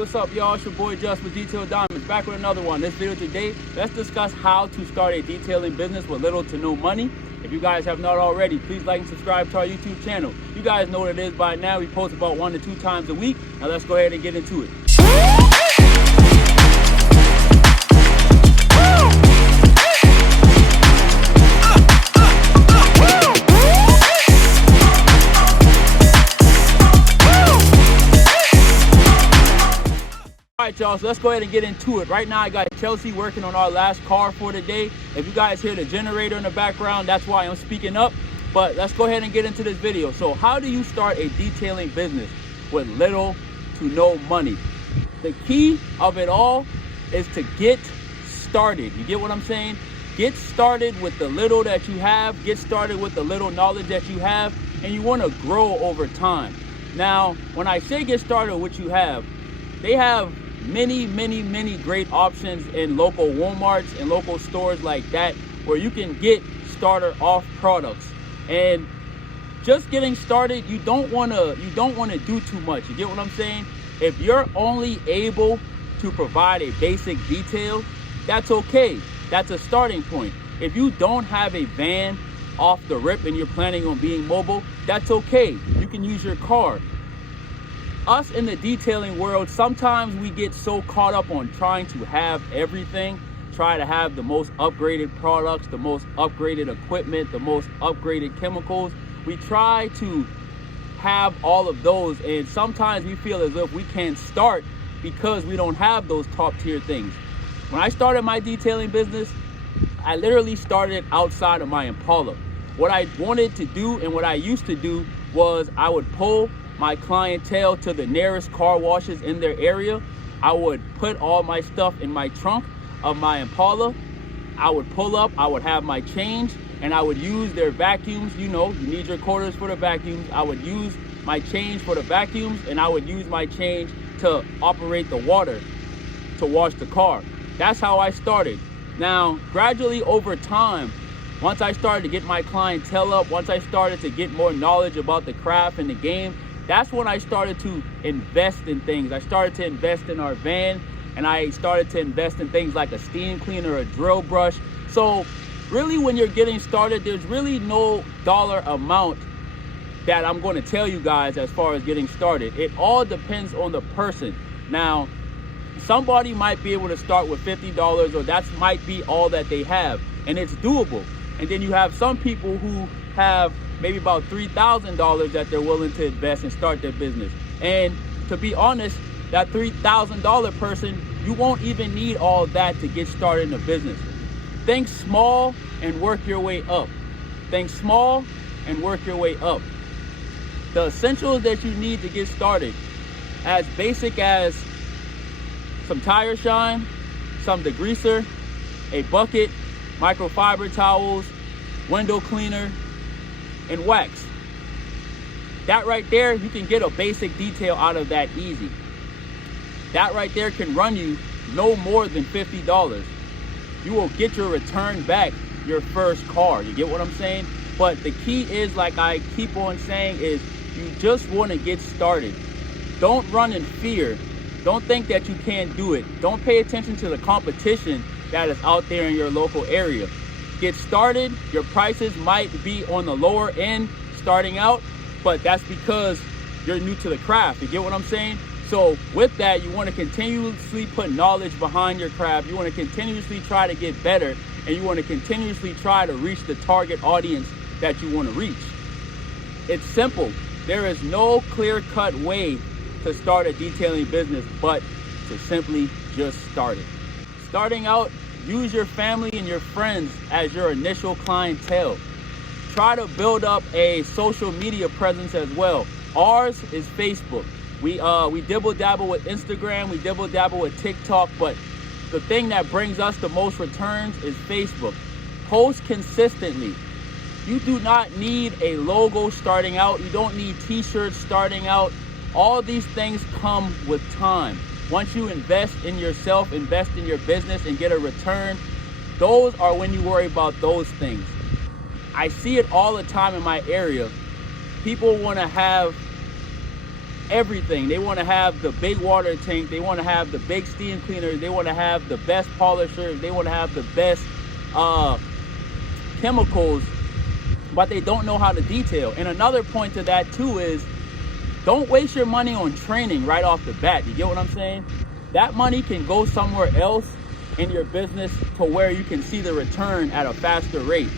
what's up, y'all? It's your boy Just with Detail Diamonds, back with another one. This video today, let's discuss how to start a detailing business with little to no money. If you guys have not already, please like and subscribe to our YouTube channel. You guys know what it is by now. We post about 1 to 2 times a week. Now let's go ahead and get into it. All right, y'all, so let's go ahead and get into it. Right now, I got Chelsea working on our last car for the day. If you guys hear the generator in the background, that's why I'm speaking up. But let's go ahead and get into this video. So how do you start a detailing business with little to no money? The key of it all is to get started. You get what I'm saying? Get started with the little that you have. Get started with the little knowledge that you have. And you want to grow over time. Now, when I say get started with what you have, they have many great options in local Walmarts and local stores like that where you can get starter off products. And just getting started, you don't want to do too much. You get what I'm saying? If you're only able to provide a basic detail, that's okay. That's a starting point. If you don't have a van off the rip and you're planning on being mobile, that's okay. You can use your car. Us in the detailing world, sometimes we get so caught up on trying to have everything, try to have the most upgraded products, the most upgraded equipment, the most upgraded chemicals. We try to have all of those, and sometimes we feel as if we can't start because we don't have those top tier things. When I started my detailing business, I literally started outside of my Impala. What I wanted to do and what I used to do was I would pull my clientele to the nearest car washes in their area. I would put all my stuff in my trunk of my Impala. I would pull up, I would have my change, and I would use their vacuums. You know, you need your quarters for the vacuums. I would use my change for the vacuums, and I would use my change to operate the water to wash the car. That's how I started. Now, gradually over time, once I started to get my clientele up, once I started to get more knowledge about the craft and the game, that's when I started to invest in things. I started to invest in our van, and I started to invest in things like a steam cleaner, a drill brush. So really, when you're getting started, there's really no dollar amount that I'm going to tell you guys as far as getting started. It all depends on the person. Now, somebody might be able to start with $50, or that might be all that they have, and it's doable. And then you have some people who have maybe about $3,000 that they're willing to invest and start their business. And to be honest, that $3,000 person, you won't even need all that to get started in a business. Think small and work your way up. Think small and work your way up. The essentials that you need to get started, as basic as some tire shine, some degreaser, a bucket, microfiber towels, window cleaner, and wax. That right there, you can get a basic detail out of that easy. That right there can run you no more than $50. You will get your return back your first car. You get what I'm saying? But the key is, like I keep on saying, is you just want to get started. Don't run in fear. Don't think that you can't do it. Don't pay attention to the competition that is out there in your local area. Get started. Your prices might be on the lower end starting out, but that's because you're new to the craft. You get what I'm saying? So with that, you want to continuously put knowledge behind your craft. You want to continuously try to get better, and you want to continuously try to reach the target audience that you want to reach. It's simple. There is no clear-cut way to start a detailing business but to simply just start it. Starting out, use your family and your friends as your initial clientele. Try to build up a social media presence as well. Ours is Facebook. We dibble dabble with Instagram, we dibble dabble with TikTok, but the thing that brings us the most returns is Facebook. Post consistently. You do not need a logo starting out. You don't need t-shirts starting out. All these things come with time. Once you invest in yourself, invest in your business, and get a return, those are when you worry about those things. I see it all the time in my area. People want to have everything. They want to have the big water tank. They want to have the big steam cleaner. They want to have the best polisher. They want to have the best chemicals, but they don't know how to detail. And another point to that too is, don't waste your money on training right off the bat. You get what I'm saying? That money can go somewhere else in your business to where you can see the return at a faster rate.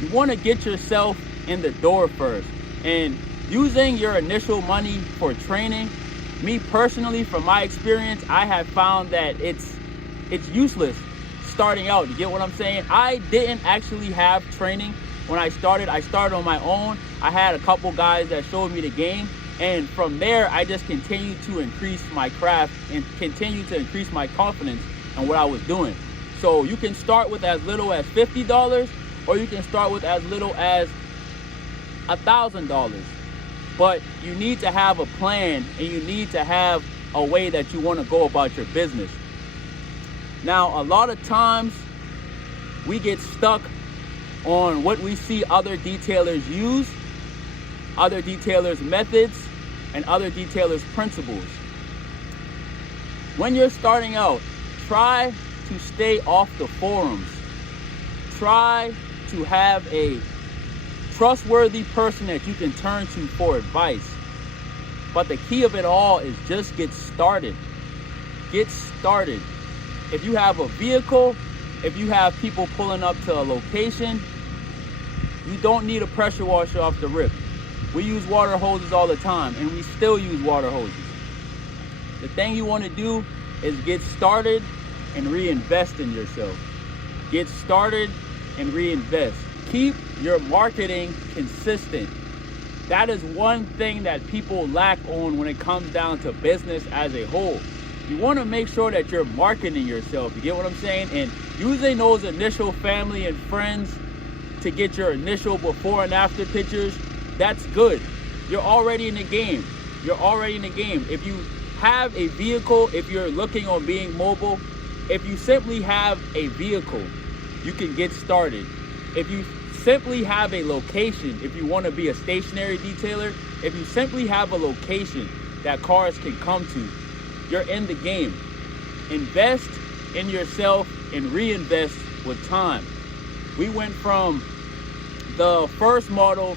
You want to get yourself in the door first. And using your initial money for training, me personally, from my experience, I have found that it's useless starting out. You get what I'm saying? I didn't actually have training when I started. I started on my own. I had a couple guys that showed me the game. And from there, I just continued to increase my craft and continue to increase my confidence in what I was doing. So you can start with as little as $50, or you can start with as little as $1,000. But you need to have a plan, and you need to have a way that you want to go about your business. Now, a lot of times we get stuck on what we see other detailers use, other detailers' methods, and other detailers' principles. When you're starting out, try to stay off the forums. Try to have a trustworthy person that you can turn to for advice. But the key of it all is just get started. Get started. If you have a vehicle, if you have people pulling up to a location, you don't need a pressure washer off the rip. We use water hoses all the time, and we still use water hoses. The thing you want to do is get started and reinvest in yourself. Get started and reinvest. Keep your marketing consistent. That is one thing that people lack on when it comes down to business as a whole. You want to make sure that you're marketing yourself. You get what I'm saying? And using those initial family and friends to get your initial before and after pictures, that's good. You're already in the game. You're already in the game. If you have a vehicle, if you're looking on being mobile, if you simply have a vehicle, you can get started. If you simply have a location, if you want to be a stationary detailer, if you simply have a location that cars can come to, you're in the game. Invest in yourself and reinvest with time. We went from the first model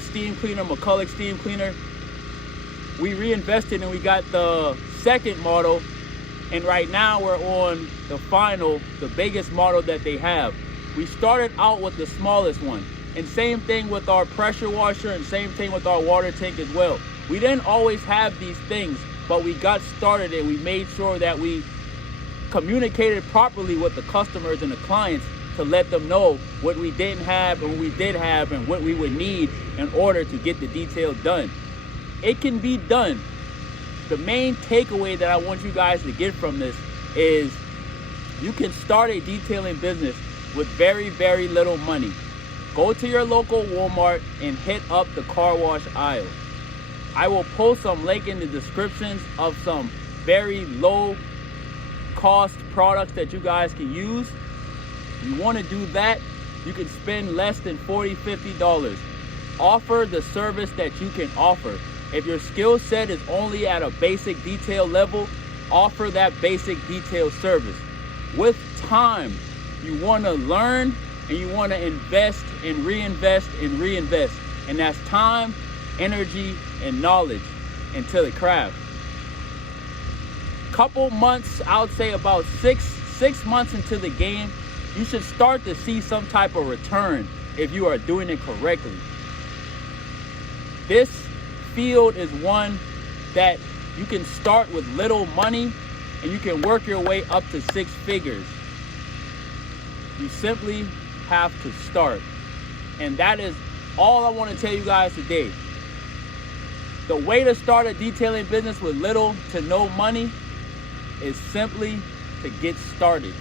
steam cleaner, McCulloch steam cleaner. We reinvested and we got the second model, and right now we're on the final, the biggest model that they have. We started out with the smallest one, and same thing with our pressure washer, and same thing with our water tank as well. We didn't always have these things, but we got started and we made sure that we communicated properly with the customers and the clients to let them know what we didn't have and what we did have and what we would need in order to get the detail done. It can be done. The main takeaway that I want you guys to get from this is you can start a detailing business with very, very little money. Go to your local Walmart and hit up the car wash aisle. I will post some link in the descriptions of some very low cost products that you guys can use. You want to do that, you can spend less than $40, $50. Offer the service that you can offer. If your skill set is only at a basic detail level, offer that basic detail service. With time, you want to learn and you want to invest and reinvest and reinvest. And that's time, energy, and knowledge into the craft. Couple months, I would say about six months into the game, you should start to see some type of return if you are doing it correctly. This field is one that you can start with little money and you can work your way up to 6 figures. You simply have to start. And that is all I want to tell you guys today. The way to start a detailing business with little to no money is simply to get started.